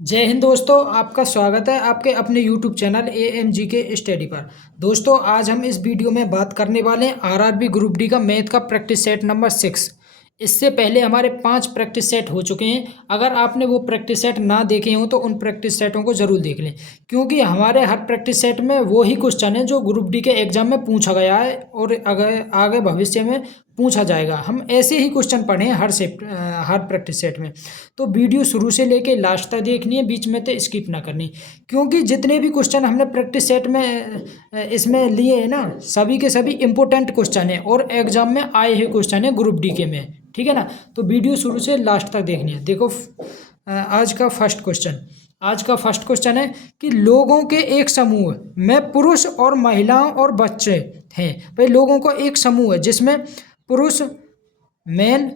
जय हिंद दोस्तों, आपका स्वागत है आपके अपने YouTube चैनल AMG के स्टडी पर। दोस्तों, आज हम इस वीडियो में बात करने वाले हैं आरआरबी ग्रुप डी का मैथ का प्रैक्टिस सेट नंबर 6। इससे पहले हमारे 5 प्रैक्टिस सेट हो चुके हैं। अगर आपने वो प्रैक्टिस सेट ना देखे हों तो उन प्रैक्टिस सेटों को ज़रूर देख लें, क्योंकि हमारे हर प्रैक्टिस सेट में वो ही क्वेश्चन है जो ग्रुप डी के एग्जाम में पूछा गया है और आगे भविष्य में पूछा जाएगा। हम ऐसे ही क्वेश्चन पढ़े हैं हर प्रैक्टिस सेट में। तो वीडियो शुरू से लेके लास्ट तक देखनी है, बीच में तो स्किप ना करनी, क्योंकि जितने भी क्वेश्चन हमने प्रैक्टिस सेट में इसमें लिए हैं ना, सभी के सभी इंपॉर्टेंट क्वेश्चन है और एग्जाम में आए हुए क्वेश्चन है ग्रुप डी के में। ठीक है ना। तो वीडियो शुरू से लास्ट तक देखनी है। देखो, आज का फर्स्ट क्वेश्चन है कि लोगों के एक समूह में पुरुष और महिलाओं और बच्चे हैं। भाई, लोगों का एक समूह है जिसमें पुरुष, मैन,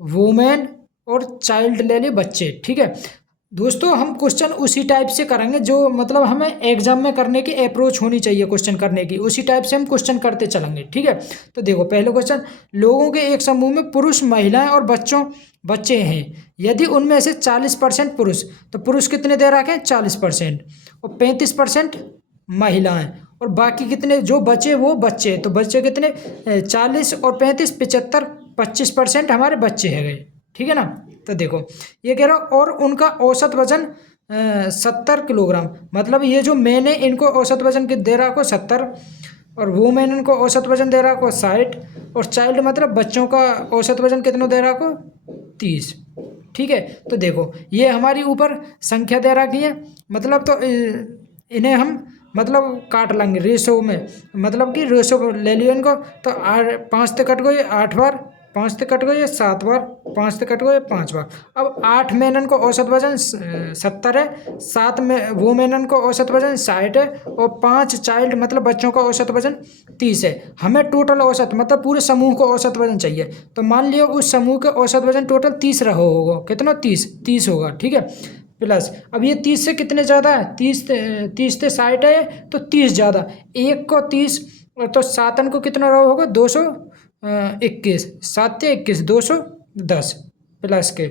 वुमेन और चाइल्ड ले ले बच्चे। ठीक है दोस्तों, हम क्वेश्चन उसी टाइप से करेंगे जो मतलब हमें एग्जाम में करने की अप्रोच होनी चाहिए क्वेश्चन करने की, उसी टाइप से हम क्वेश्चन करते चलेंगे। ठीक है। तो देखो, पहले क्वेश्चन, लोगों के एक समूह में पुरुष, महिलाएं और बच्चे हैं। यदि उनमें से 40% पुरुष, तो पुरुष कितने दे रखे हैं? 40%। और 35% महिलाएं, और बाकी कितने जो बचे वो बच्चे। तो बच्चे कितने? 40 और 35, 75, 25% हमारे बच्चे हैं गए। ठीक है ना। तो देखो, ये कह रहा हूँ, और उनका औसत वजन 70 किलोग्राम। मतलब ये जो मैंने इनको औसत वजन दे रहा को 70, और वो मैंने इनको औसत वजन दे रहा को 60, और चाइल्ड मतलब बच्चों का औसत वजन कितना दे रहा को 30। ठीक है। तो देखो, ये हमारी ऊपर संख्या दे रखी है, मतलब तो इन्हें हम मतलब काट लेंगे रेशो में, मतलब कि रेशो ले लियो इनको। तो 5 से कट गए 8 बार, 5 से कट गए 7 बार, 5 से कट गए 5 बार। अब 8 मेनन को औसत वजन 70 है, 7 में वो मेनन को औसत वजन 60 है, और 5 चाइल्ड मतलब बच्चों का औसत वजन 30 है। हमें टोटल औसत मतलब पूरे समूह को औसत वजन चाहिए। तो मान लियो उस समूह का औसत वजन टोटल 30 रहा होगा। कितना? 30 होगा। ठीक है। प्लस, अब ये 30 से कितने ज़्यादा है? 30 से 60 है, तो 30 ज़्यादा। एक को 30, तो 7 को कितना रहा होगा? 221। 7 से 21, 210 प्लस के।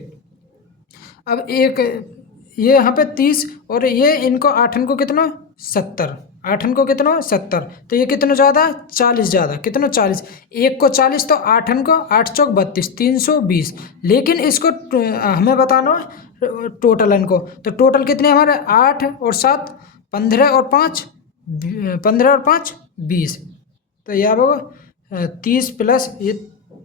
अब एक ये यहाँ पे 30, और ये इनको 8 को कितना? 70। 8 को कितना? 70। तो ये कितना ज़्यादा? 40 ज़्यादा। कितना? 40। एक को 40, तो 8 को 8 चौक 32, 320। लेकिन इसको हमें बताना है टोटल इनको। तो टोटल कितने हमारे? 8 और 7 15 और 5 15 और 5 20। तो यह होगा 30 प्लस ये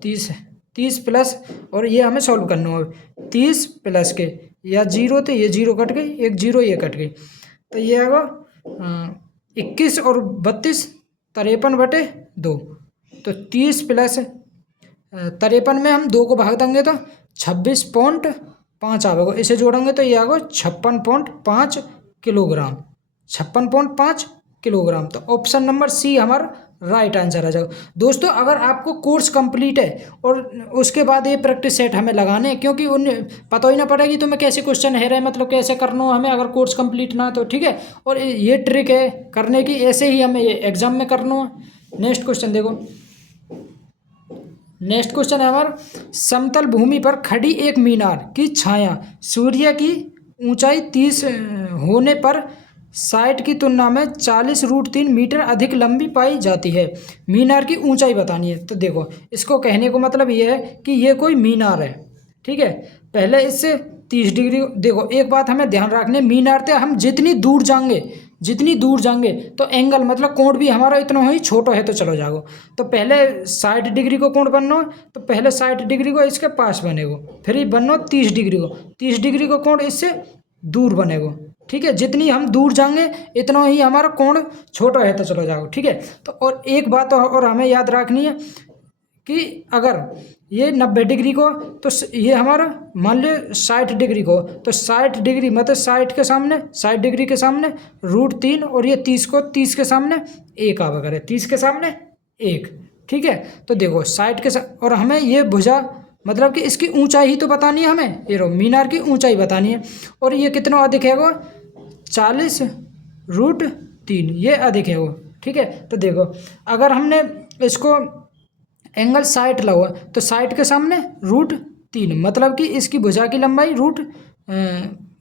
30 प्लस, और ये हमें सॉल्व करना होगा 30 प्लस के, या जीरो, तो ये जीरो कट गई, एक जीरो ये कट गई। तो ये आएगा 21 और 32, 53/2। तो 30 प्लस 53 में हम 2 को भाग देंगे तो 26.5 आएगा। इसे जोड़ेंगे तो ये आएगा 56.5 किलोग्राम। 56.5 किलोग्राम। तो ऑप्शन नंबर सी हमारा राइट आंसर आ जाएगा। दोस्तों, अगर आपको कोर्स कंप्लीट है और उसके बाद ये प्रैक्टिस सेट हमें लगाने हैं, क्योंकि उन पता ही ना पड़ेगी तुम्हें कैसे क्वेश्चन है रहे, मतलब कैसे करना हो हमें, अगर कोर्स कंप्लीट ना। तो ठीक है। और ये ट्रिक है करने की, ऐसे ही हमें ये एग्जाम में करना है। नेक्स्ट क्वेश्चन देखो। नेक्स्ट क्वेश्चन है हमारा, समतल भूमि पर खड़ी एक मीनार की छाया सूर्य की ऊंचाई 30 होने पर 60 की तुलना में 40√3 मीटर अधिक लंबी पाई जाती है। मीनार की ऊंचाई बतानी है। तो देखो, इसको कहने को मतलब ये है कि ये कोई मीनार है। ठीक है। पहले इससे 30 डिग्री, देखो एक बात हमें ध्यान रखनी है, मीनार से हम जितनी दूर जाएंगे तो एंगल मतलब कोण भी हमारा इतना ही छोटा है तो चलो जाओ। तो पहले 60 डिग्री को कोण बनना है, तो पहले 60 डिग्री को इसके पास बनेगा, फिर ये बनना 30 डिग्री को, 30 डिग्री को कोण इससे दूर बनेगा। ठीक है। जितनी हम दूर जाएंगे इतना ही हमारा कोण छोटा है तो चलो जाओ। ठीक है। तो और एक बात और हमें याद रखनी है कि अगर ये 90 डिग्री को, तो ये हमारा मान लो 60 डिग्री को, तो 60 डिग्री मतलब 60 डिग्री के सामने √3, और ये 30 को 30 के सामने 1 आ वगैरह, 30 के सामने 1। ठीक है। तो देखो 60 के और हमें ये भुजा मतलब कि इसकी ऊंचाई ही तो बतानी है हमें, ये रो मीनार की ऊंचाई बतानी है। और ये कितना अधिक है वो? 40√3, ये अधिक है वो। ठीक है। तो देखो, अगर हमने इसको एंगल 60 लगा तो 60 के सामने √3, मतलब कि इसकी भुजा की लंबाई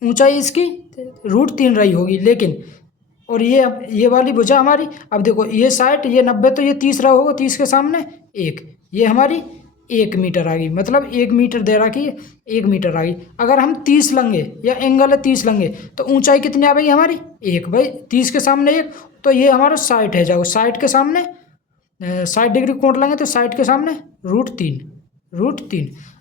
ऊंचाई इसकी √3 रही होगी, लेकिन और ये अब ये वाली भुजा हमारी, अब देखो ये 60 ये 90 तो ये 30 रहा होगा, 30 के सामने 1, ये हमारी 1 मीटर आ गई, मतलब 1 मीटर दे रखी है, 1 मीटर आ गई। अगर हम 30 लेंगे या एंगल है 30 लेंगे तो ऊंचाई कितनी आ गई हमारी 1, भाई 30 के सामने 1, तो ये हमारा 60 है जाओ, 60 के सामने 60 डिग्री कोण लेंगे तो 60 के सामने √3।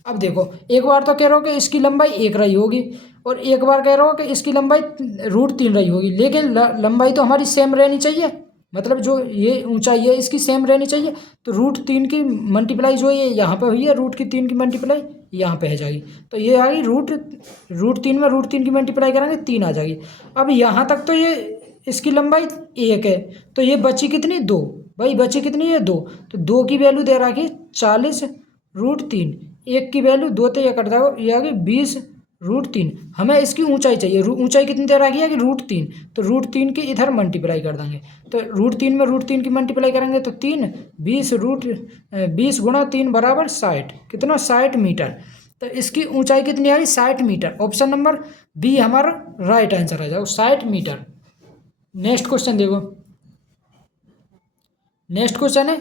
अब देखो एक बार तो कह रहा हो कि इसकी लंबाई 1 रही होगी, और एक बार कह रहा हो कि इसकी लंबाई √3 रही होगी, लेकिन लंबाई तो हमारी सेम रहनी चाहिए, मतलब जो ये ऊंचाई है इसकी सेम रहनी चाहिए। तो √3 की मल्टीप्लाई जो ये यहाँ पे हुई है, √3 की मल्टीप्लाई यहाँ पे है जाएगी, तो ये आ गई √3 में √3 की मल्टीप्लाई करेंगे 3 आ जाएगी। अब यहाँ तक तो ये इसकी लंबाई 1 है, तो ये बची कितनी 2, भाई बची कितनी है 2, तो 2 की वैल्यू दे रखी 40√3, 1 की वैल्यू 2 तो ये कट जाएगा, ये आ गई 20√3। हमें इसकी ऊंचाई चाहिए, ऊंचाई कितनी दे रखी है कि √3, तो √3 की इधर मल्टीप्लाई कर देंगे, तो √3 में √3 की मल्टीप्लाई करेंगे तो 3, 20 गुणा 3 बराबर 60, कितना 60 मीटर। तो इसकी ऊंचाई कितनी आई 60 मीटर। ऑप्शन नंबर बी हमारा राइट आंसर आ जाओ, 60 मीटर। नेक्स्ट क्वेश्चन देखो, नेक्स्ट क्वेश्चन है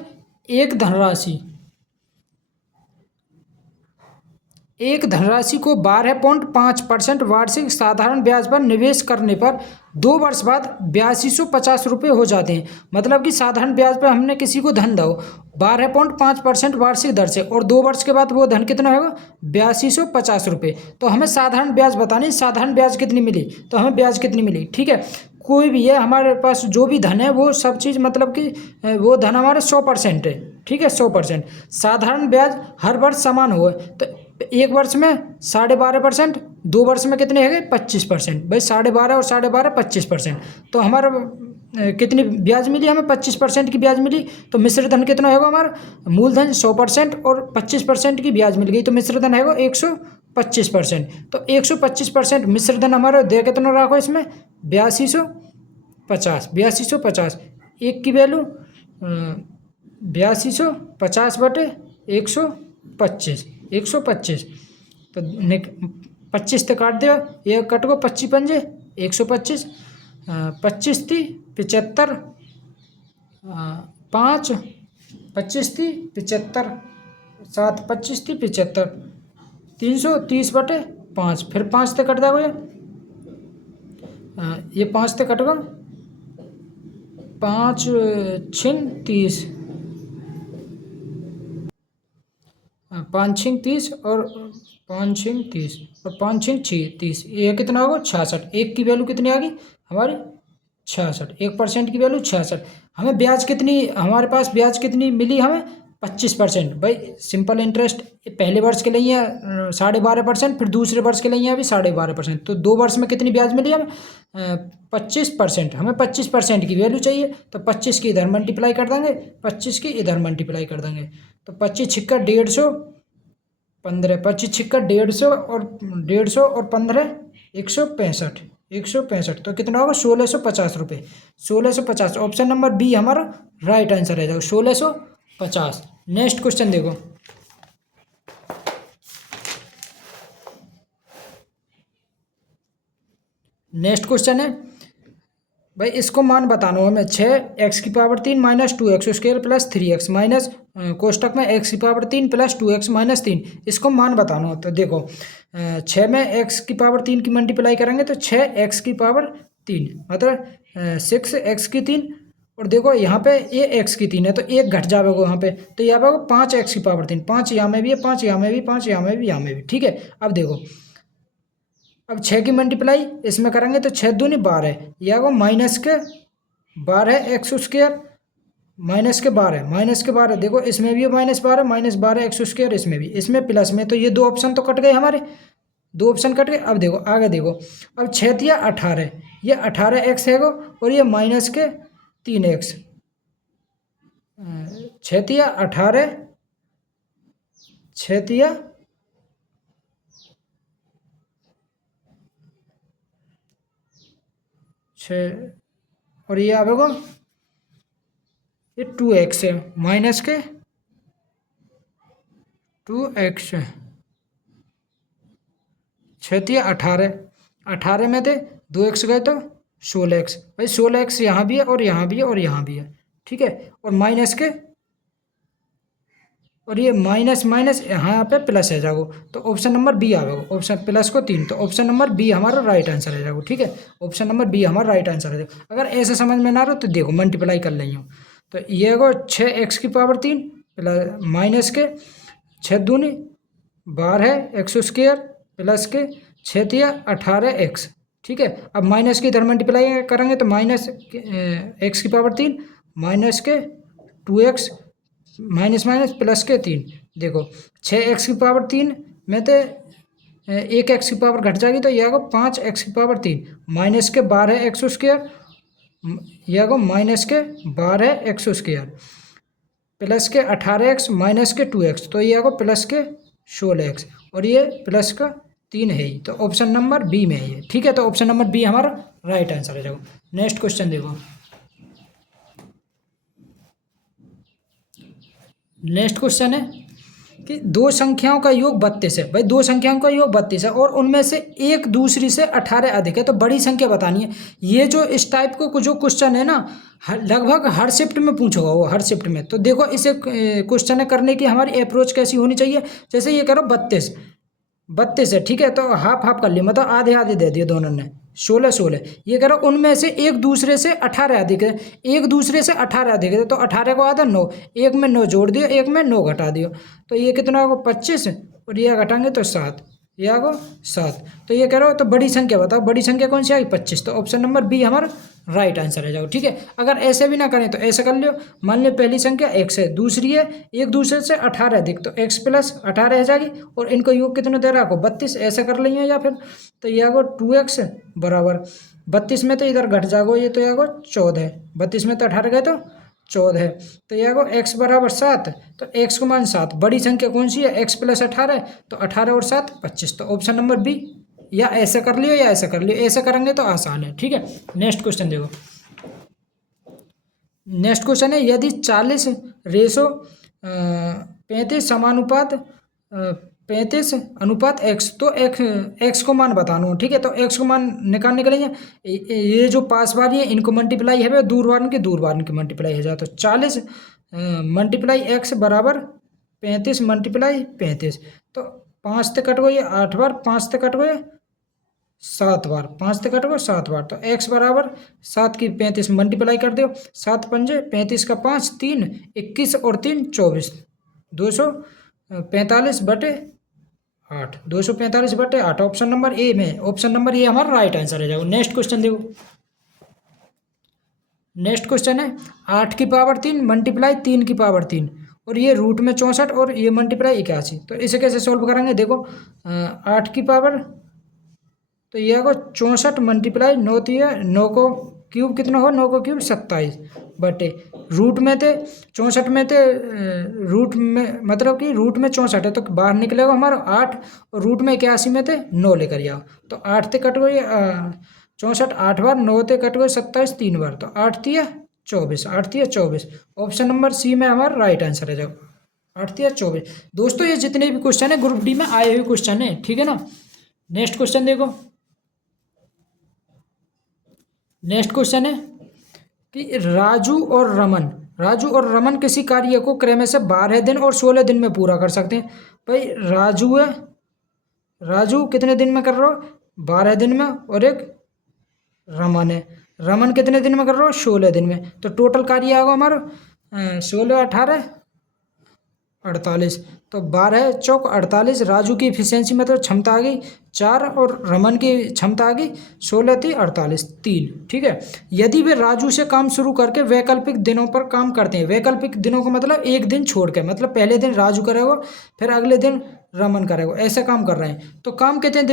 एक धनराशि को 12.5% वार्षिक साधारण ब्याज पर निवेश करने पर 2 वर्ष बाद 8250 रुपये हो जाते हैं। मतलब कि साधारण ब्याज पर हमने किसी को धन दो 12.5% वार्षिक दर से, और 2 वर्ष के बाद वो धन कितना होगा 8250 रुपये। तो हमें साधारण ब्याज बतानी, साधारण ब्याज कितनी मिली, तो हमें ब्याज कितनी मिली, ठीक है। कोई भी है हमारे पास जो भी धन है वो सब चीज़ मतलब कि वो धन हमारा 100% है, ठीक है 100%। साधारण ब्याज हर वर्ष समान हो, तो 1 वर्ष में 12.5%, 2 वर्ष में कितने है 25%, भाई 12.5 और 12.5 25%, तो हमारा कितनी ब्याज मिली हमें 25% की ब्याज मिली। तो मिश्र धन कितना होगा हमारा, मूलधन 100% और 25% की ब्याज मिल गई, तो मिश्र धन है 125%। तो 125% मिश्र धन हमारा दे कितना रखो इसमें 8250, 1 की वैल्यू 8250 बटे 125, तो 25 से काट दिया, ये कट को 25 पंजे 125, 25 थी 75, 5 25 थी 75, 7 25 थी 75, 330 बटे 5, फिर 5 से कट जाओगे, ये 5 से कट गया, 5 छिन 30, 5 छिन 30 और 5 छिन 30 और 5 छिन 30, ये कितना होगा 66। 1 की वैल्यू कितनी आ गई हमारी 66, 1% की वैल्यू 66। हमें ब्याज कितनी, हमारे पास ब्याज कितनी मिली हमें 25%, भाई सिंपल इंटरेस्ट पहले वर्ष के लिए है 12.5%, फिर दूसरे वर्ष के लिए है अभी 12.5%, तो 2 वर्ष में कितनी ब्याज मिली हमें 25%। हमें 25% की वैल्यू चाहिए, तो 25 की इधर मल्टीप्लाई कर देंगे, 25 की इधर मल्टीप्लाई कर देंगे, तो 25 छिक्का 150, 15 25 छिक्का 150 और 150 और 15 165, तो कितना होगा 1650 रुपये, 1650। ऑप्शन नंबर बी हमारा राइट आंसर है जाओ 1650। नेक्स्ट क्वेश्चन देखो, नेक्स्ट क्वेश्चन है भाई इसको मान बताना हो हमें 6x³ minus 2x² plus 3x minus कोष्टक में x³ प्लस 2x माइनस 3, इसको मान बताना हो। तो देखो 6 में x³ की मल्टीप्लाई करेंगे तो 6x³ मतलब 6x3, और देखो यहाँ पे ये x3 है तो 1 घट जाएगा वहाँ पे, तो यहाँ पे 5x³, 5 यहाँ में भी है, 5 यहाँ में भी, 5 यहाँ में भी, यहाँ में भी, ठीक है। अब देखो अब 6 की मल्टीप्लाई इसमें करेंगे तो 6 दूनी 12, या वो माइनस के 12x², माइनस के 12, देखो इसमें भी -12, -12x², इसमें भी, इसमें प्लस में, तो ये 2 ऑप्शन तो कट गए हमारे, 2 ऑप्शन कट गए। अब देखो आगे देखो, अब 6 तिया 18, ये 18x है और ये माइनस के 3x, 6 तिया 18, 6 तिया 6, और ये आवेगा ये 2x है, माइनस के 2x, 6 तिया 18, 18 में थे, 2x गए तो 16x। भाई 16x यहाँ भी है और यहाँ भी है और यहाँ भी है, ठीक है। और माइनस के, और ये माइनस माइनस यहाँ पे प्लस है जाओ, तो ऑप्शन नंबर बी आ जाओ। ऑप्शन प्लस को 3, तो ऑप्शन नंबर बी हमारा राइट आंसर है जाओ, ठीक है। ऑप्शन नंबर बी हमारा राइट आंसर है। अगर ऐसे समझ में ना रहो तो देखो मल्टीप्लाई कर रही हूँ, तो ये को 6x⁻³ प्लस माइनस के 6×2 12 x² प्लस के 6×3 18x, ठीक है। अब माइनस की इधर मल्टीप्लाई करेंगे तो माइनस x⁻³ माइनस के 2x माइनस माइनस प्लस के 3। देखो 6x⁻³ में तो 1 x की पावर घट जाएगी, तो यह को 5x⁻³ माइनस के 12x² यह को माइनस के 12x² प्लस के 18x माइनस के 2x, तो यह को प्लस के 16x और ये प्लस का 3 है ही, तो ऑप्शन नंबर बी में है ये, ठीक है। तो ऑप्शन नंबर बी हमारा राइट आंसर है। जाओ नेक्स्ट क्वेश्चन देखो। नेक्स्ट क्वेश्चन है कि दो संख्याओं का योग 32 है। भाई दो संख्याओं का योग 32 है और उनमें से एक दूसरी से 18 अधिक है, तो बड़ी संख्या बतानी है। ये जो इस टाइप को जो क्वेश्चन है ना, लगभग हर शिफ्ट में पूछोगा वो, हर शिफ्ट में। तो देखो इसे क्वेश्चन करने की हमारी अप्रोच कैसी होनी चाहिए। जैसे ये करो 32 है, ठीक है, तो हाफ हाफ कर लिया, मतलब आधे आधे दे दिए दोनों ने, 16 ये करो उनमें से एक दूसरे से 18 अधिक है, एक दूसरे से 18 अधिक है, तो 18 को आधा 9, एक में 9 जोड़ दियो, एक में 9 घटा दियो, तो ये कितना होगा 25 और ये घटाएंगे तो 7, ये आगो 7। तो ये कह रहे हो तो बड़ी संख्या बताओ, बड़ी संख्या कौन सी आई 25, तो ऑप्शन नंबर बी हमारा राइट आंसर है। जाओ ठीक है। अगर ऐसे भी ना करें तो ऐसे कर लियो, मान लियो पहली संख्या x है, दूसरी है एक दूसरे से 18 अधिक, तो x प्लस 18 है जाएगी और इनको योग कितना दे रहा है 32, ऐसे कर लेंगे। या फिर तो ये आगो 2x बराबर 32 में तो इधर घट जागो, ये तो आगो 14, 32 में तो 18 गए तो 14 है, तो ये आगो x बराबर 7, तो x को मान 7, बड़ी संख्या कौन सी है x प्लस 18, तो 18 और 7 25, तो ऑप्शन नंबर बी। या ऐसे कर लियो या ऐसा कर लियो, ऐसे करेंगे तो आसान है, ठीक है। नेक्स्ट क्वेश्चन देखो। नेक्स्ट क्वेश्चन है यदि 40 रेशो 35 समानुपात 35 x, तो x को मान बताना हो, ठीक है। तो x को मान निकालने के लिए ये जो पास वाली है इनको मल्टीप्लाई है, दूर वाले की मल्टीप्लाई है जाए, तो 40 मल्टीप्लाई x बराबर 35 मल्टीप्लाई 35, तो 5 से कट गई 8 बार, 5 से कट गए 7 बार, 5 से कट गए 7 बार, तो x बराबर 7 की 35 मल्टीप्लाई कर दो, 7 पंजे 35 का 5 3 21 और 3 24, 245/8, 245/8 ऑप्शन नंबर ए में, ऑप्शन नंबर ए हमारा राइट आंसर है। जाओ नेक्स्ट क्वेश्चन देखो। नेक्स्ट क्वेश्चन है 8 की पावर 3 मल्टीप्लाई 3 की पावर 3 और ये रूट में 64 और ये मल्टीप्लाई 81, तो इसे कैसे सोल्व करेंगे। देखो 8 की पावर तो ये आगो 64 मल्टीप्लाई 9 है, 9 को क्यूब कितना हो, 9 को क्यूब 27 बटे रूट में थे 64 में थे, रूट में मतलब कि रूट में 64 है तो बाहर निकलेगा हमारा 8 और रूट में 81 में थे 9 लेकर आओ, तो 8 से कट गई 64, 8 बार 9 से कट गई 27 3 बार, तो 8 तिया 24, 8 तिया 24, ऑप्शन नंबर सी में हमारा राइट आंसर है। जब 8 तिया 24। दोस्तों ये जितने भी क्वेश्चन है ग्रुप डी में आए हुए क्वेश्चन है, ठीक है ना। नेक्स्ट क्वेश्चन देखो। नेक्स्ट क्वेश्चन है कि राजू और रमन किसी कार्य को क्रम से 12 दिन और 16 दिन में पूरा कर सकते हैं। भाई राजू कितने दिन में कर रहा हो 12 दिन में, और एक रमन कितने दिन में कर रहा हो 16 दिन में, तो टोटल कार्य आएगा हमारा 16 18 48, तो 12 चौक 48। राजू की इफिशियंसी मतलब क्षमता आ गई 4 और रमन की क्षमता आ गई 16 थी 48 3, ठीक है। यदि वे राजू से काम शुरू करके वैकल्पिक दिनों पर काम करते हैं, वैकल्पिक दिनों का मतलब एक दिन छोड़ के, मतलब पहले दिन राजू करेगा फिर अगले दिन रमन करेगा, ऐसा काम कर रहे हैं, तो काम कितने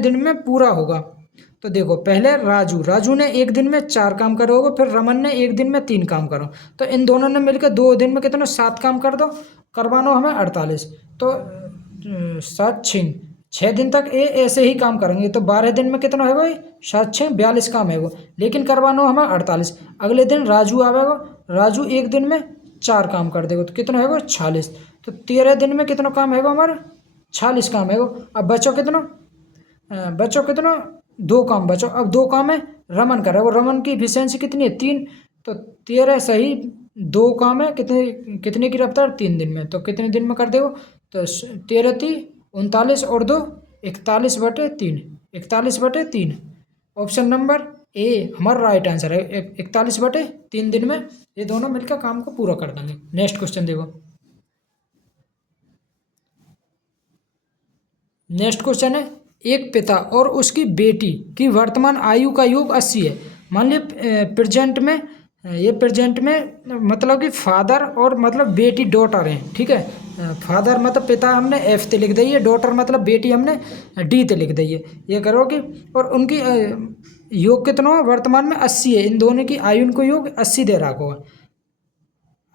दिन में पूरा होगा। तो देखो पहले राजू ने एक दिन में 4 काम करा होगा, फिर रमन ने एक दिन में 3 काम करो, तो इन दोनों ने मिलकर 2 दिन में कितना 7 काम कर दो, करवाना हमें 48, तो 7 6 दिन तक ये ऐसे ही काम करेंगे, तो 12 दिन में कितना होगा 7 6 42 काम है, लेकिन करवाना हमें 48। अगले दिन राजू आवेगा, राजू एक दिन में 4 काम कर देगा, तो कितना होगा 46, तो 13 दिन में कितना काम है हमारा 46 काम है। अब बचो कितना बच्चों कितना, 2 काम बचो। अब 2 काम है, रमन कर रहा है, वो रमन की इफिशियंसी कितनी है, 3। तो 13 सही 2 काम है, कितने कितने की रफ्तार, 3 दिन में। तो कितने दिन में कर देगा, तो 13 ती 39 और 2 41/3, 41/3। ऑप्शन नंबर ए हमारा राइट आंसर है, 41/3 दिन में ये दोनों मिलकर काम को पूरा कर देंगे। नेक्स्ट क्वेश्चन देखो। नेक्स्ट क्वेश्चन है, एक पिता और उसकी बेटी की वर्तमान आयु का योग 80 है। मान लीजिए प्रेजेंट में, ये प्रेजेंट में मतलब कि फादर और मतलब बेटी डॉटर है, ठीक है। फादर मतलब पिता हमने एफ ते लिख दी है, डॉटर मतलब बेटी हमने डी ते लिख दी है। ये करोगे और उनकी योग कितना हो, वर्तमान में 80 है। इन दोनों की आयु को योग 80 दे रखा होगा।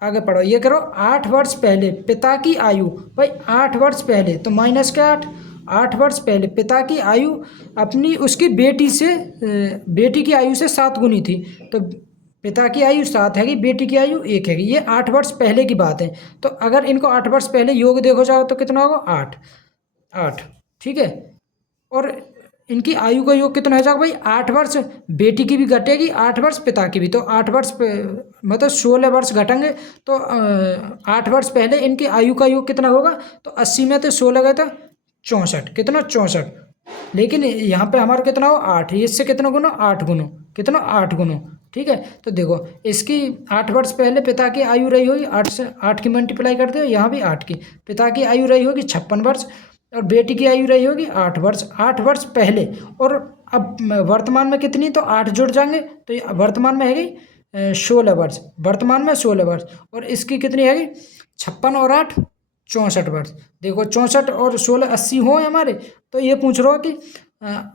आगे पढ़ो, ये करो 8 वर्ष पहले पिता की आयु, भाई 8 वर्ष पहले तो माइनस के 8 वर्ष पहले पिता की आयु अपनी उसकी बेटी से बेटी की आयु से 7 गुनी थी। तो पिता की आयु 7 हैगी, बेटी की आयु 1 हैगी। ये 8 वर्ष पहले की बात है। तो अगर इनको 8 वर्ष पहले योग देखो जाओ तो कितना होगा, 8, ठीक है। और इनकी आयु का योग कितना हो जाएगा भाई, 8 वर्ष बेटी की भी घटेगी, 8 वर्ष पिता की भी। तो 8 वर्ष मतलब 16 वर्ष घटेंगे। तो 8 वर्ष पहले इनकी आयु का योग कितना होगा, तो 80 में तो 16 गए तो 64, कितना 64। लेकिन यहाँ पे हमारा कितना हो, 8, इससे कितना गुनो, 8 गुनो, कितना 8 गुनो, ठीक है। तो देखो इसकी 8 वर्ष पहले पिता की आयु रही होगी 8 से, 8 की मल्टीप्लाई करते हो, यहाँ भी 8 की। पिता की आयु रही होगी 56 वर्ष और बेटी की आयु रही होगी 8 वर्ष, 8 वर्ष पहले। और अब वर्तमान में कितनी, तो 8 जुड़ जाएंगे तो ये वर्तमान में हैगी 16 वर्ष, वर्तमान में 16 वर्ष। और इसकी कितनी हैगी 56 और 8 64 वर्ष। देखो 64 और 16 80 हो हमारे। तो ये पूछ रहा हो कि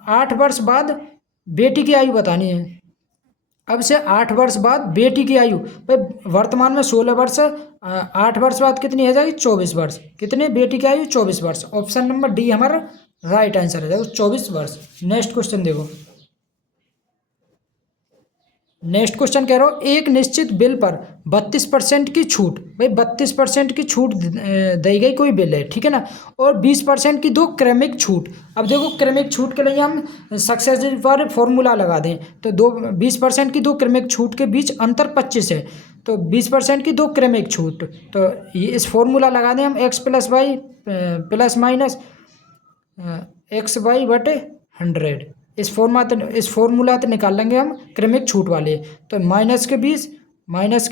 8 वर्ष बाद बेटी की आयु बतानी है। अब से 8 वर्ष बाद बेटी की आयु, भाई वर्तमान में 16 वर्ष, 8 वर्ष बाद कितनी है जाएगी 24 वर्ष। कितने, बेटी की आयु 24 वर्ष। ऑप्शन नंबर डी हमारा राइट आंसर है, 24 वर्ष। नेक्स्ट क्वेश्चन देखो। नेक्स्ट क्वेश्चन कह रहा हूँ, एक निश्चित बिल पर 32% की छूट, भाई 32% की छूट दी गई कोई बिल है, ठीक है ना। और 20% की 2 क्रमिक छूट। अब देखो क्रमिक छूट के लिए हम सक्सेसिव पर फॉर्मूला लगा दें तो 20% की 2 क्रमिक छूट के बीच अंतर 25 है। तो 20% की 2 क्रमिक छूट, तो ये इस फॉर्मूला लगा दें हम, X plus Y plus minus XY/100। इस फॉर्मूला तो निकाल लेंगे हम क्रमिक छूट वाले। तो -20 माइनस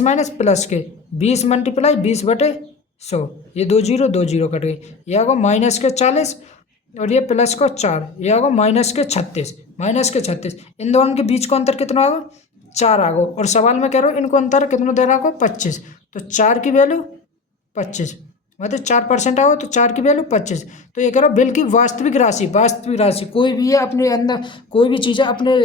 माइनस प्लस के 20 मल्टीप्लाई 20/100, ये 2 जीरो 2 जीरो कट गई। ये आगो -40 और ये प्लस को 4, ये आगो -36। इन दोनों के बीच को अंतर कितना आगो, 4 आगो। और सवाल में कह रहा हूँ इनको अंतर कितना दे रहा को, 25। तो 4 की वैल्यू 25, मतलब 4% आओ तो 4 की वैल्यू 25। तो ये कह रहा बिल की वास्तविक राशि कोई भी है अपने अंदर, कोई भी चीज़ है अपने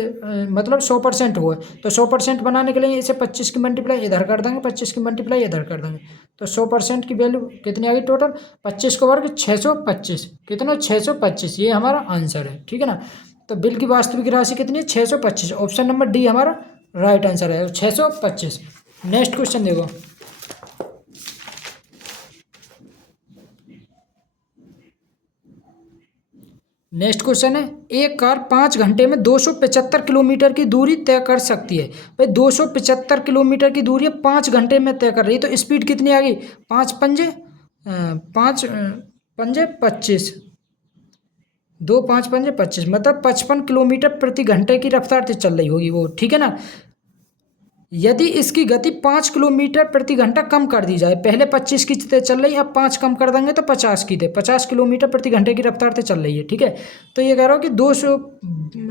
मतलब 100% हो, तो 100% बनाने के लिए इसे 25 की मल्टीप्लाई इधर कर देंगे, 25 की मल्टीप्लाई इधर कर देंगे। तो 100% की वैल्यू कितनी आ गई टोटल, 25 का वर्ग 625, कितना 625, ये हमारा आंसर है, ठीक है ना। तो बिल की वास्तविक राशि कितनी है, 625। ऑप्शन नंबर डी हमारा राइट आंसर है, 625। नेक्स्ट क्वेश्चन देखो। नेक्स्ट क्वेश्चन है, एक कार 5 घंटे में 275 किलोमीटर की दूरी तय कर सकती है। भाई 275 किलोमीटर की दूरी 5 घंटे में तय कर रही है, तो स्पीड कितनी आ गई, 5 पंजे 25, 2 5 पंजे 25, मतलब 55 किलोमीटर प्रति घंटे की रफ्तार से चल रही होगी वो, ठीक है ना। यदि इसकी गति 5 किलोमीटर प्रति घंटा कम कर दी जाए, पहले 25 की चल रही, अब 5 कम कर देंगे तो 50 की थे, 50 किलोमीटर प्रति घंटे की रफ्तार से चल रही है, ठीक है। तो ये कह रहा हूँ कि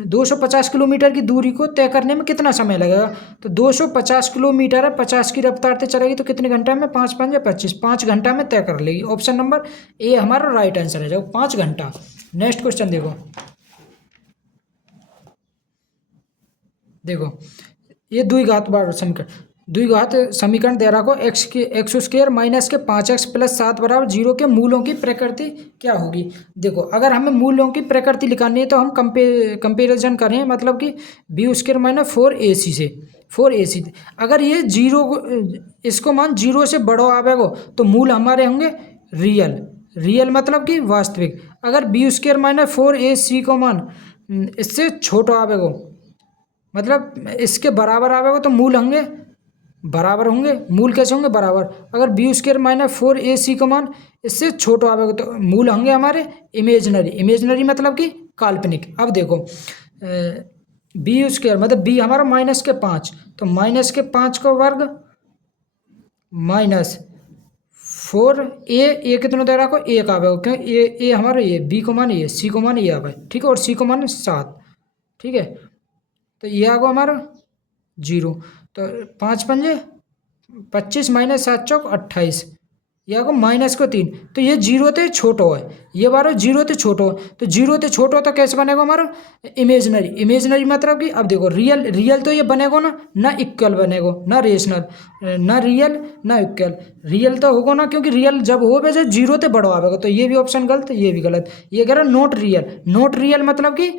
250 किलोमीटर की दूरी को तय करने में कितना समय लगेगा। तो 250 किलोमीटर है, 50 की रफ्तार से चलेगी तो कितने घंटा में, 5 5 25, 5 घंटा में तय कर लेगी। ऑप्शन नंबर ए हमारा राइट आंसर है, जो 5 घंटा। नेक्स्ट क्वेश्चन देखो ये द्विघात समीकरण दे रहा को, एक्स स्क्वायर माइनस के 5x प्लस 7 बराबर 0 के मूलों की प्रकृति क्या होगी। देखो अगर हमें मूलों की प्रकृति लिखानी है तो हम कंपेरिजन करें, मतलब कि बी स्क्वायर माइनस 4ac से 4ac। अगर ये 0 इसको मान 0 से बड़ो आवेगो तो मूल हमारे होंगे रियल मतलब कि वास्तविक। अगर बी स्क्वायर माइनस 4ac का मान इससे छोटा आवेगो, मतलब इसके बराबर आवेगो तो मूल होंगे बराबर होंगे। मूल कैसे होंगे? बराबर। अगर बी स्क्वायर माइनस 4ac का मान इससे छोटा आवेगा तो मूल होंगे हमारे इमेजनरी। इमेजनरी मतलब कि काल्पनिक। अब देखो बी स्क्वायर मतलब बी हमारा -5, तो -5 का वर्ग माइनस 4a कितना दे रहा को 1 आवेगा, क्यों ए हमारा ये बी को मान ये, सी को मान ये आवे, ठीक है, और सी को मान 7, ठीक है। तो ये आगो हमारा 0, तो 5 पंजे 25 माइनस 7 चौक 28, या को माइनस को 3, तो ये 0 ते छोटो है, ये बारो 0 ते छोटो है, तो 0 ते छोटो तो कैसे बनेगा हमारा इमेजनरी। इमेजनरी मतलब कि अब देखो रियल तो ये बनेगा ना इक्वल बनेगा, ना रेशनल, ना रियल ना इक्वल। रियल तो होगा ना, क्योंकि रियल जब हो वैसे 0 ते बड़ा आवेगा, तो ये भी ऑप्शन गलत, ये भी गलत। ये कह रहा नॉट रियल। नॉट रियल मतलब कि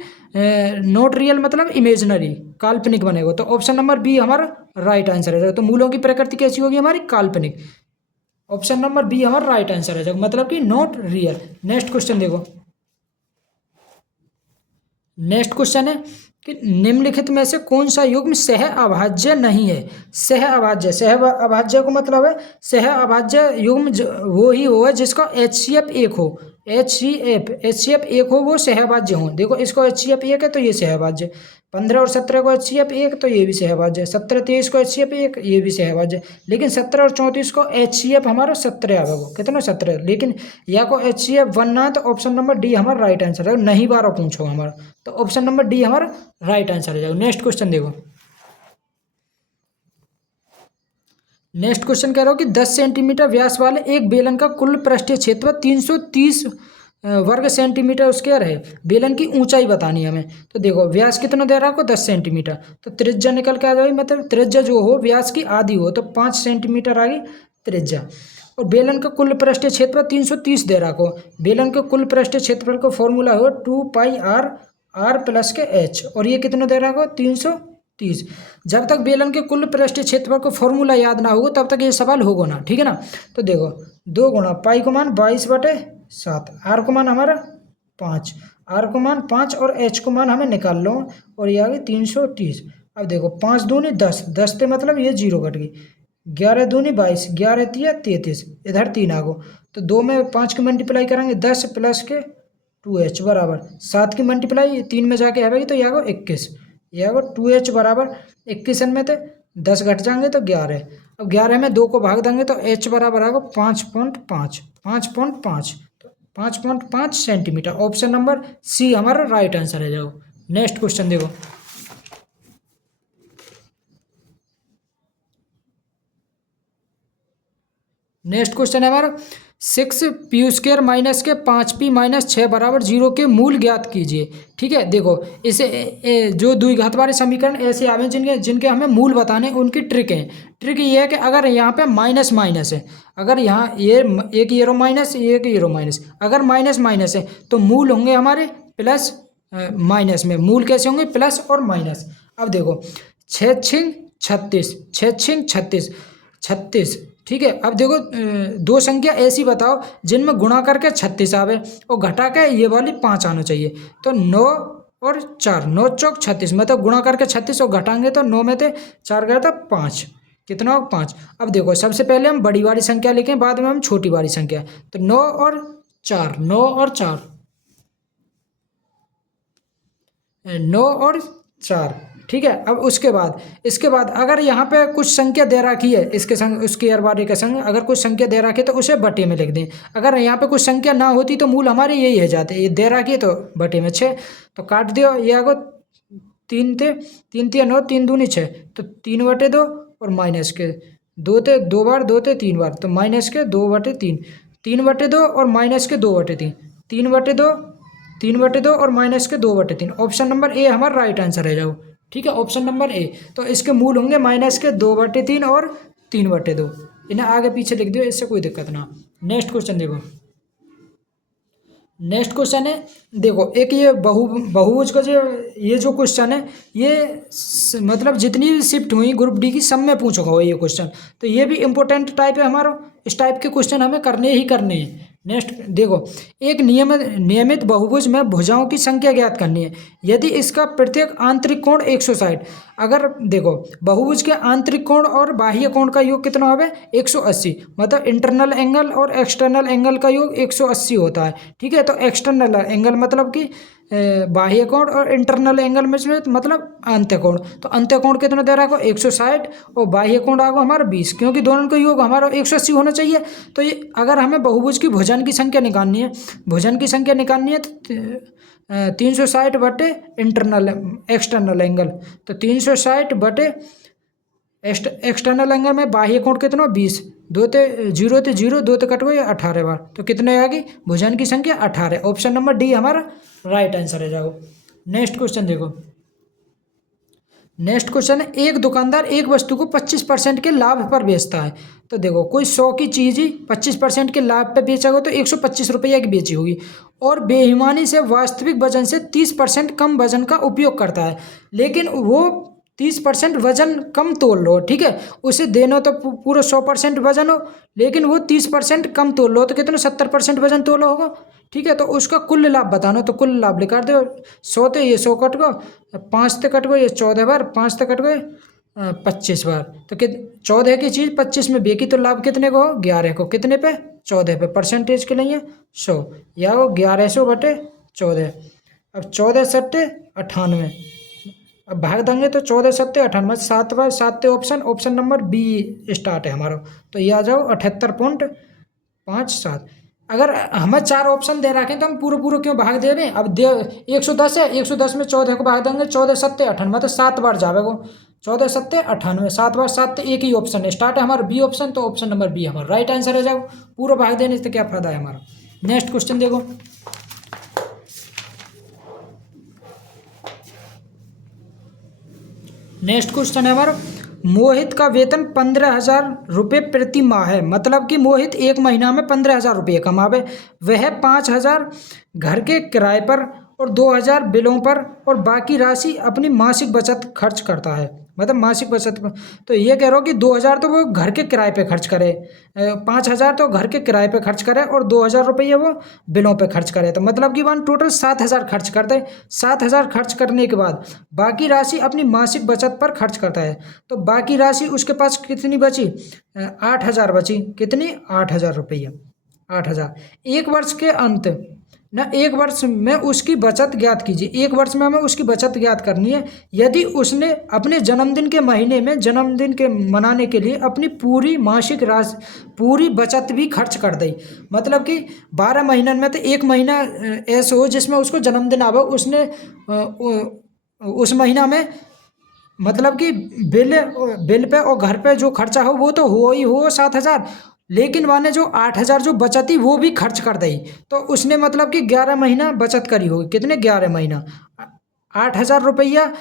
नॉट रियल मतलब इमेजनरी, काल्पनिक बनेगा, तो ऑप्शन नंबर बी हमारा राइट आंसर है। तो मूलों की प्रकृति कैसी होगी हमारी? काल्पनिक। ऑप्शन नंबर बी हमारा राइट आंसर है, मतलब कि नॉट रियल। नेक्स्ट क्वेश्चन देखो। नेक्स्ट क्वेश्चन है कि निम्नलिखित में से कौन सा युग्म सह अभाज्य नहीं है? सह अभाज्य को मतलब है सह अभाज्य युग्म वो ही हो जिसका HCF 1 हो। HCF 1 हो वो सहअभाज्य हो। देखो इसको HCF 1 है तो ये सहअभाज्य। 15 और 17 को HCF 1 तो ये भी सहअभाज्य। 17 23 को HCF 1 ये भी सहअभाज्य। लेकिन 17 और 34 को HCF हमारा 17 आवेगा, कितना 17। लेकिन या को HCF 1 ना, तो ऑप्शन नंबर डी हमारा राइट आंसर है। नहीं बारह पूछो हमारा, तो ऑप्शन नंबर डी हमारा राइट आंसर है। नेक्स्ट क्वेश्चन देखो। नेक्स्ट क्वेश्चन कह रहा हो कि 10 सेंटीमीटर व्यास वाले एक बेलन का कुल पृष्ठीय क्षेत्र 330 वर्ग सेंटीमीटर स्क्वायर है। बेलन की ऊंचाई बतानी है हमें। तो देखो व्यास कितना दे रहा है आपको? 10 सेंटीमीटर। तो त्रिज्या निकल के आ जाएगी, मतलब त्रिज्या जो हो व्यास की आधी हो तो 5 सेंटीमीटर आ गई त्रिज्या। और बेलन का कुल पृष्ठीय क्षेत्र 330 दे रहा को। बेलन के कुल पृष्ठीय क्षेत्रफल का फॉर्मूला हो 2πr r प्लस के h, और ये कितना दे रहा को? 330। जब तक बेलन के कुल पृष्ठीय क्षेत्रफल को फॉर्मूला याद ना होगा तब तक ये सवाल होगा ना, ठीक है ना। तो देखो 2 गुणा पाई को मान 22/7, आर को मान हमारा 5, आर को मान 5 और एच को मान हमें निकाल लो, और ये आ गई 330। अब देखो 5 दूनी 10, 10 थे मतलब ये 0 कट गई। 11 दूनी 22, 11 तिया 33, इधर 3 आ गो, तो 2 में 5 की मल्टीप्लाई करेंगे 10 प्लस के 2h बराबर 7 की मल्टीप्लाई 3 में जाके आएगी तो ये आगो 21। ये आगो 2h बराबर 21 में थे 10 घट जाएंगे तो 11। अब 11 में 2 को भाग देंगे तो h बराबर आएगा 5.5, 5.5, तो 5.5 सेंटीमीटर। ऑप्शन नंबर सी हमारा राइट आंसर है। जाओ नेक्स्ट क्वेश्चन देखो। नेक्स्ट क्वेश्चन है हमारा 6p² माइनस के 5p माइनस 6 बराबर 0 के मूल ज्ञात कीजिए। ठीक है, देखो इसे जो द्विघात वाले समीकरण ऐसे आवे जिनके हमें मूल बताने, उनकी ट्रिक है। ट्रिक ये है कि अगर यहाँ पे माइनस माइनस है, अगर यहाँ ये एक ईरो माइनस एक ईरो माइनस, अगर माइनस माइनस है तो मूल होंगे हमारे प्लस माइनस में। मूल कैसे होंगे? प्लस और माइनस। अब देखो 6 छिंग 36, 6 छिंग 36, 36। ठीक है, अब देखो दो संख्या ऐसी बताओ जिनमें गुणा करके 36 आवे और घटा के ये वाली 5 आना चाहिए। तो 9 और 4, 9 चौक 36, मतलब गुणा करके 36 और घटाएंगे तो 9 में थे 4 गया था 5, कितना हो 5। अब देखो सबसे पहले हम बड़ी वाली संख्या लिखें, बाद में हम छोटी वाली संख्या। तो 9 और 4, 9 और 4, 9 और 4। ठीक है, अब इसके बाद अगर यहाँ पे कुछ संख्या दे रखी है इसके संग, उसके अरबारे के संग अगर कुछ संख्या दे रखी है तो उसे बटे में लिख दें। अगर यहाँ पे कुछ संख्या ना होती तो मूल हमारे यही है जाते, ये दे रखी है तो बटे में 6, तो काट दियो। ये आगो 3 थे, 3 तिया 9, 3 दूनी 6, तो 3/2 और माइनस के 2 थे, 2 बार 2 थे 3 बार, तो माइनस के 2/3, 3/2 और माइनस के 2/3, 3/2, 3/2 और माइनस के 2/3। ऑप्शन नंबर ए हमारा राइट आंसर है। जाओ ठीक है, ऑप्शन नंबर ए। तो इसके मूल होंगे माइनस के 2/3 और 3/2। इन्हें आगे पीछे लिख दियो, इससे कोई दिक्कत ना। नेक्स्ट क्वेश्चन देखो। नेक्स्ट क्वेश्चन है, देखो एक ये बहुभुज का ये जो क्वेश्चन है ये मतलब जितनी भी शिफ्ट हुई ग्रुप डी की सब में पूछा हुआ ये क्वेश्चन, तो ये भी इम्पोर्टेंट टाइप है हमारा। इस टाइप के क्वेश्चन हमें करने ही करने हैं। नेक्स्ट देखो, एक नियमित बहुभुज में भुजाओं की संख्या ज्ञात करनी है यदि इसका प्रत्येक आंतरिक कोण 160। अगर देखो बहुभुज के आंतरिक कोण और बाह्य कोण का योग कितना होगा 180, मतलब इंटरनल एंगल और एक्सटर्नल एंगल का योग 180 होता है। ठीक है, तो एक्सटर्नल एंगल मतलब कि बाह्य कोण और इंटरनल एंगल में से मतलब अंत्य कोण, तो अंत्य कोण कितना दे रहा है 160 और बाह्य कोण आएगा हमारा 20, क्योंकि दोनों का योग हमारा 180 होना चाहिए। तो ये अगर हमें बहुभुज की भुजन की संख्या निकालनी है, भुजन की संख्या निकालनी है तो 360 बटे इंटरनल एक्सटर्नल एंगल, तो 360 बटे एक्सटर्नल एंगल में बाह्य कोण कितना 20, दो ते जीरो ते जीरो, दो ते कट गए 18 बार, तो कितने आ गई भुजन की संख्या 18। ऑप्शन नंबर डी हमारा राइट आंसर है। जाओ नेक्स्ट क्वेश्चन देखो। नेक्स्ट क्वेश्चन है, एक दुकानदार एक वस्तु को 25% के लाभ पर बेचता है। तो देखो कोई 100 की चीज़ ही 25% के लाभ पे बेचेगा तो 125 रुपये की बेची होगी, और बेईमानी से वास्तविक वजन से 30% कम वजन का उपयोग करता है, लेकिन वो 30% वजन कम तोल लो। ठीक है, उसे देना तो पूरा 100% वजन हो, लेकिन वो 30% कम तोल लो, तो कितना 70% वजन तोलो होगा। ठीक है, तो उसका कुल लाभ बताना, तो कुल लाभ लिखा दो 100 थे ये 100 कट गो, 5 से कट गो ये 14 बार, 5 से कट गए 25 बार, तो कि 14 की चीज़ 25 में बेकी तो लाभ कितने को 11 को, कितने पे 14 पे, परसेंटेज के लिए 100 या वो 1100 बटे 14। अब 14 सट्टे 98, अब भाग देंगे तो 14 सत्ते 98, 7 बार 7 option, option number B start है हमारा, तो ये आ जाओ 78.57। अगर हमें 4 ऑप्शन दे रखे तो हम पूरे पूरे क्यों भाग दे रहे हैं। अब दे 110 है, 110 में 14 को भाग देंगे, 14 सत्ते 98, तो 7 बार जाएगा, 14 सत्ते 98, 7 बार 7, एक ही ऑप्शन है स्टार्ट है हमारा बी ऑप्शन, तो ऑप्शन नंबर बी हमारा राइट आंसर है। जाओ पूरा भाग देने से क्या फायदा है हमारा। नेक्स्ट क्वेश्चन देखो। नेक्स्ट क्वेश्चन है हमारा, मोहित का वेतन 15,000 रुपये प्रति माह है, मतलब कि मोहित एक महीना में 15,000 रुपये कमावे। वह 5,000 घर के किराए पर और 2,000 बिलों पर और बाकी राशि अपनी मासिक बचत खर्च करता है, मतलब मासिक बचत पर। तो ये कह रहा हूँ कि 2,000 तो वो घर के किराए पे खर्च करे, 5,000 तो घर के किराए पे खर्च करे और 2,000 रुपये वो बिलों पे खर्च करे, तो मतलब कि वन टोटल 7,000 खर्च कर दे। 7,000 खर्च करने के बाद बाकी राशि अपनी मासिक बचत पर खर्च करता है, तो बाकी राशि उसके पास कितनी बची 8,000 बची, कितनी 8,000 रुपये, 8,000। एक वर्ष के अंत ना, एक वर्ष में उसकी बचत ज्ञात कीजिए। एक वर्ष में हमें उसकी बचत ज्ञात करनी है यदि उसने अपने जन्मदिन के महीने में जन्मदिन के मनाने के लिए अपनी पूरी मासिक राशि पूरी बचत भी खर्च कर दी। मतलब कि 12 महीनों में तो एक महीना ऐसा हो जिसमें उसको जन्मदिन आवे, उसने उस महीना में मतलब कि बिल पे और घर पे जो खर्चा हो वो तो हो ही हो 7,000, लेकिन वाने जो 8,000 जो बचत थी वो भी खर्च कर दी, तो उसने मतलब कि 11 महीना बचत करी होगी। कितने 11 महीना, 8,000 रुपया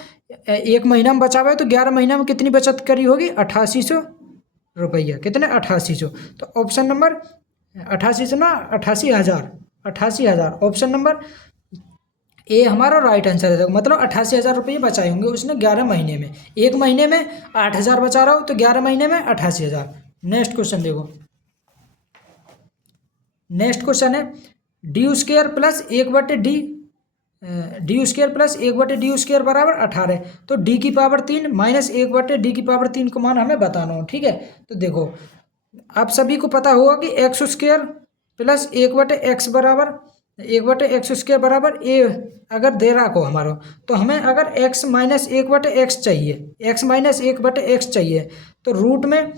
एक महीना में बचावे, तो 11 महीना में कितनी बचत करी होगी 8,800 रुपया, कितने 8,800। तो ऑप्शन नंबर 8,800 ना 88,000, 88,000 ऑप्शन नंबर ए हमारा राइट आंसर है। मतलब 88,000 रुपये बचाए होंगे उसने 11 महीने में, एक महीने में 8,000 बचा रहा हो तो 11 महीने में 88,000। नेक्स्ट क्वेश्चन देखो। नेक्स्ट क्वेश्चन है, D square plus 1/d, D square plus 1/d square बराबर 18, तो d की पावर 3 माइनस 1/d की पावर 3 को मान हमें बताना हो। ठीक है, तो देखो आप सभी को पता होगा कि एक्स स्क्वायर प्लस 1/x बराबर 1/x स्क्वायर बराबर ए अगर दे रहा को हमारा, तो हमें अगर x माइनस 1/x चाहिए, x माइनस 1/x चाहिए, तो रूट में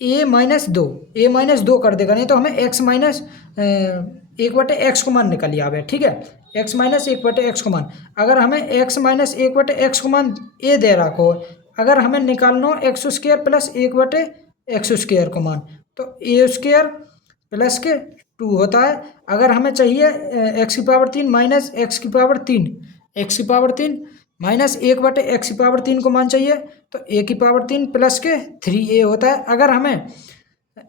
a-2 कर देगा, नहीं तो हमें x माइनस 1/x को मान निकल आवे। ठीक है, x माइनस 1/x को मान, अगर हमें x माइनस 1/x को मान a दे रहा को, अगर हमें निकालना x square plus 1/x square को मान, तो ए स्क्वायर प्लस के 2 होता है। अगर हमें चाहिए एक्स की पावर 3 माइनस एक्स की पावर 3, एक्स की पावर 3 माइनस 1/x की पावर 3 को मान चाहिए, तो a की पावर 3 प्लस के 3a होता है। अगर हमें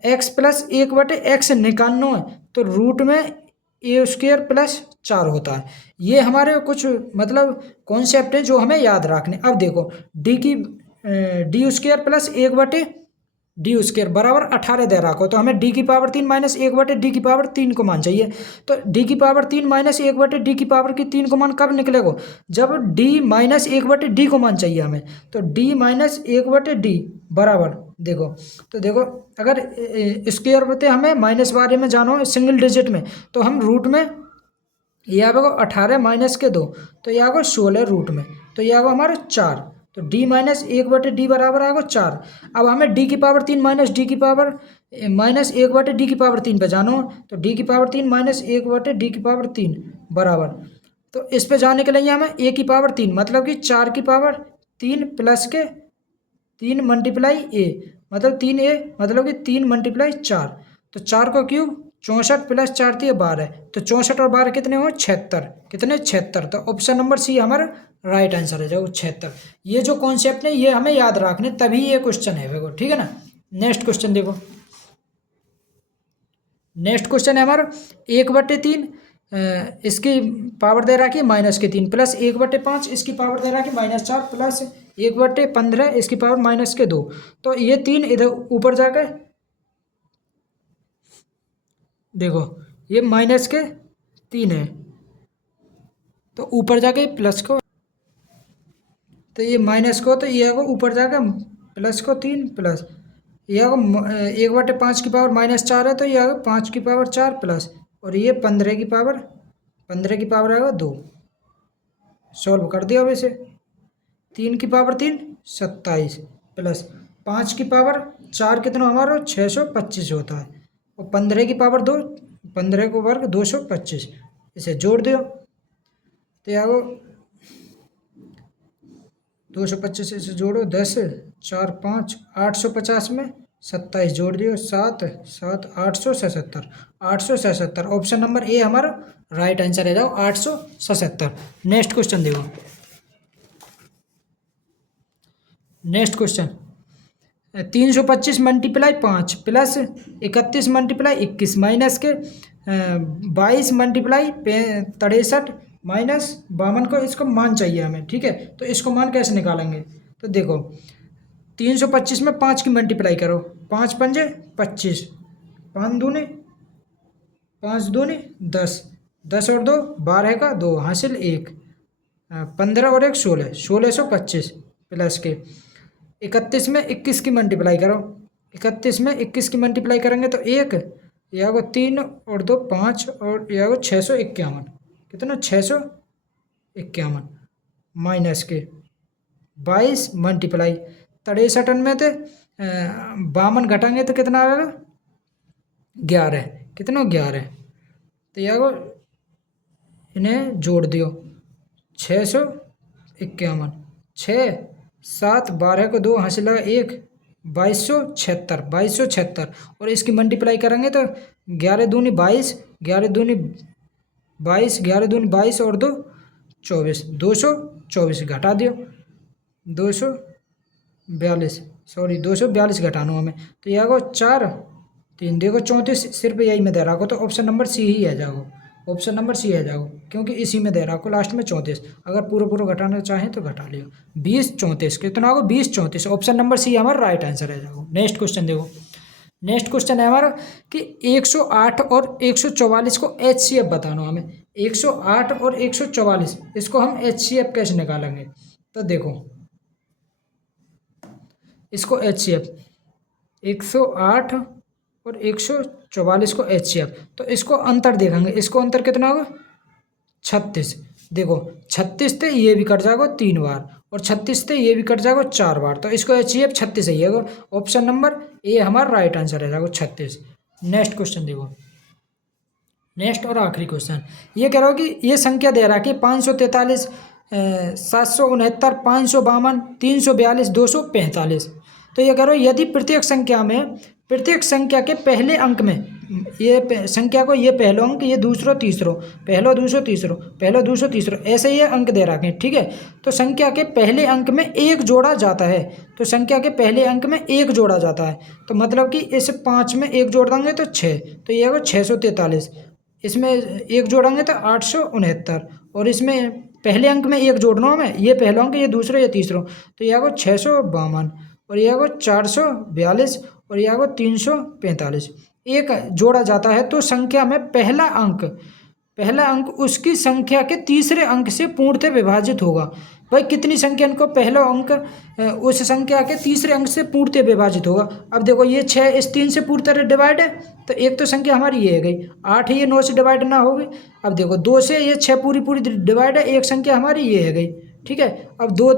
x प्लस 1/x निकालना है तो रूट में a स्क्वायर प्लस 4 होता है। ये हमारे कुछ मतलब कॉन्सेप्ट है जो हमें याद रखने। अब देखो D square plus 1/, D square बराबर 18 दे रखो। तो हमें डी की पावर 3 माइनस 1/d की पावर 3 को मान चाहिए। तो डी की पावर 3 माइनस 1/d की पावर की 3 को मान कब निकलेगा? जब डी माइनस 1/d को मान चाहिए हमें। तो डी माइनस 1/d बराबर देखो, तो देखो अगर स्क्वायर होते हमें माइनस बारे में जानो सिंगल डिजिट में, तो हम रूट में ये आएगा 18 माइनस के 2, तो ये आएगा 16 रूट में, तो ये आएगा हमारा 4। तो d माइनस 1/d बराबर आएगा 4। अब हमें d की पावर 3 माइनस डी की पावर माइनस 1/d की पावर 3 पे जानो। तो d की पावर 3 माइनस 1/d की पावर 3 बराबर, तो इस पे जाने के लिए हमें a की पावर 3 मतलब कि 4 की पावर 3 प्लस के 3 मल्टीप्लाई a मतलब 3a मतलब कि 3 मल्टीप्लाई 4। तो 4 को क्यूब 64 प्लस 4 थी 12, तो 64 और 12 कितने हो 76, कितने 76। तो ऑप्शन नंबर सी हमारा राइट आंसर है जो 76। ये जो कॉन्सेप्ट है ये हमें याद रखने तभी ये क्वेश्चन है देखो, ठीक है ना। नेक्स्ट क्वेश्चन देखो, नेक्स्ट क्वेश्चन है हमारा 1/3 इसकी पावर दे रखी है -3 प्लस 1/5 इसकी पावर दे रखी है -4 प्लस 1/15 इसकी पावर -2। तो ये 3 इधर ऊपर जाकर देखो ये -3 है, तो ऊपर जाके प्लस को, तो ये माइनस को, तो ये आएगा ऊपर जाकर प्लस को 3 प्लस ये आएगा 1/5 की पावर -4 है, तो ये आएगा 5 की पावर 4 प्लस, और ये 15 की पावर आएगा 2। सॉल्व कर दिया अब इसे। 3 की पावर 3 27 प्लस 5 की पावर 4 कितना हमारा 625 होता है, और 15 की पावर 2 15 को वर्ग 225, इसे जोड़ दो। तो यहाँ 225 से जोड़ो 10 4 5 850 में 27 जोड़ दियो 7 7 877 ऑप्शन नंबर ए हमारा राइट आंसर है जाओ 877। नेक्स्ट क्वेश्चन देखो, next question 325 multiply 5 plus 31 multiply 21 minus के 22 मल्टीप्लाई 63 -52 को इसको मान चाहिए हमें, ठीक है। तो इसको मान कैसे निकालेंगे? तो देखो 325 में 5 की मल्टीप्लाई करो, 5 पंजे 25, 5 दूनी 5 दूनी 10, 10 और 2 12 का 2 हासिल 1, 15 और 1 16, 1625 प्लस के 31 में 21 की मल्टीप्लाई करो, 31 में 21 की मल्टीप्लाई करेंगे तो 1 या वो 3 और 2 5 और या वो 651, कितना 651 माइनस के 22 मल्टीप्लाई 63 में थे 52 घटाएंगे तो कितना आएगा 11, कितना 11। तो या इन्हें जोड़ दियो 651 6 7 12 को 2 हासिल 1 2276 और इसकी मल्टीप्लाई करेंगे तो 11 दूनी 22 11 दूनी 22 11 दूनी 22 और 2 24 224 घटा दियो 242 सॉरी 242 घटाना हमें, तो यह आगो 4 3 देखो 34 सिर्फ यही में दे रहा को, तो ऑप्शन नंबर सी ही है जाओ, ऑप्शन नंबर सी है जाओ क्योंकि इसी में दे रहा को लास्ट में 34। अगर पूरा घटाना चाहें तो घटा लियो 20 34 कितना होगा 20 34, ऑप्शन नंबर सी हमारा राइट आंसर है जाओ। नेक्स्ट क्वेश्चन देखो, नेक्स्ट क्वेश्चन है हमारा कि 108 और 144 को HCF बताना हमें। 108 और 144 इसको हम HCF कैसे निकालेंगे? तो देखो इसको HCF 108 और 144 को HCF, तो इसको अंतर देखेंगे, इसको अंतर कितना होगा 36। देखो 36 थे ये भी कट जाएगा 3 बार और 36 थे ये भी कट जाएगा 4 बार, तो इसको HCF 36 है, ऑप्शन नंबर ए हमारा राइट आंसर है जाएगा 36। नेक्स्ट क्वेश्चन देखो, नेक्स्ट और आखिरी क्वेश्चन ये कह रहा हो कि ये संख्या दे रहा है कि 543 769 552 342 245। तो ये कह रहा हो यदि प्रत्येक संख्या के पहले अंक में ये संख्या को ये पहलो अंक ये दूसरो तीसरो पहलो दूसरो तीसरो पहलो दूसरो तीसरो ऐसे ये अंक दे रखे हैं, ठीक है। तो संख्या के पहले अंक में एक जोड़ा जाता है, तो संख्या के पहले अंक में एक जोड़ा जाता है, तो मतलब कि इस 5 में एक जोड़ देंगे तो 6, तो ये होगा 643, इसमें एक जोड़ेंगे तो 869 और इसमें पहले अंक में एक जोड़ना हमें, ये पहला अंक ये दूसरा ये तीसरा, तो ये होगा 652 और ये होगा 442 और ये आएगा 345। एक जोड़ा जाता है तो संख्या में पहला अंक उसकी संख्या के तीसरे अंक से पूर्णतः विभाजित होगा। भाई कितनी संख्या को पहला अंक उस संख्या के तीसरे अंक से पूर्णतः विभाजित होगा। अब देखो ये 6 इस 3 से पूरी तरह डिवाइड है, तो एक तो संख्या हमारी ये है गई। 8 ये 9 से डिवाइड ना होगी। अब देखो 2 से ये 6 पूरी डिवाइड है, एक संख्या हमारी ये है गई। ठीक है, अब 2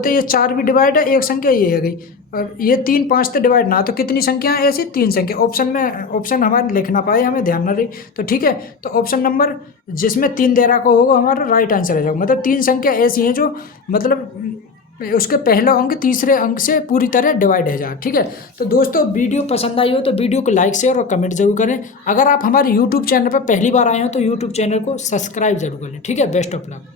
ते ये 4 भी डिवाइड है, एक संख्या ये है गई। और ये 3 5 तो डिवाइड ना, तो कितनी संख्या है ऐसी? 3 संख्या। ऑप्शन हमारे लिख ना पाए, हमें ध्यान ना रही। तो ठीक है, तो ऑप्शन नंबर जिसमें 3 दे रखा होगा हमारा राइट आंसर है जाएगा। मतलब 3 संख्या ऐसी हैं जो मतलब उसके पहला अंक तीसरे अंक से पूरी तरह डिवाइड है जा। ठीक है, तो दोस्तों वीडियो पसंद आई हो तो वीडियो को लाइक शेयर और कमेंट जरूर करें। अगर आप हमारे यूट्यूब चैनल पर पहली बार आए हो तो यूट्यूब चैनल को सब्सक्राइब जरूर करें। ठीक है, बेस्ट ऑफ लक।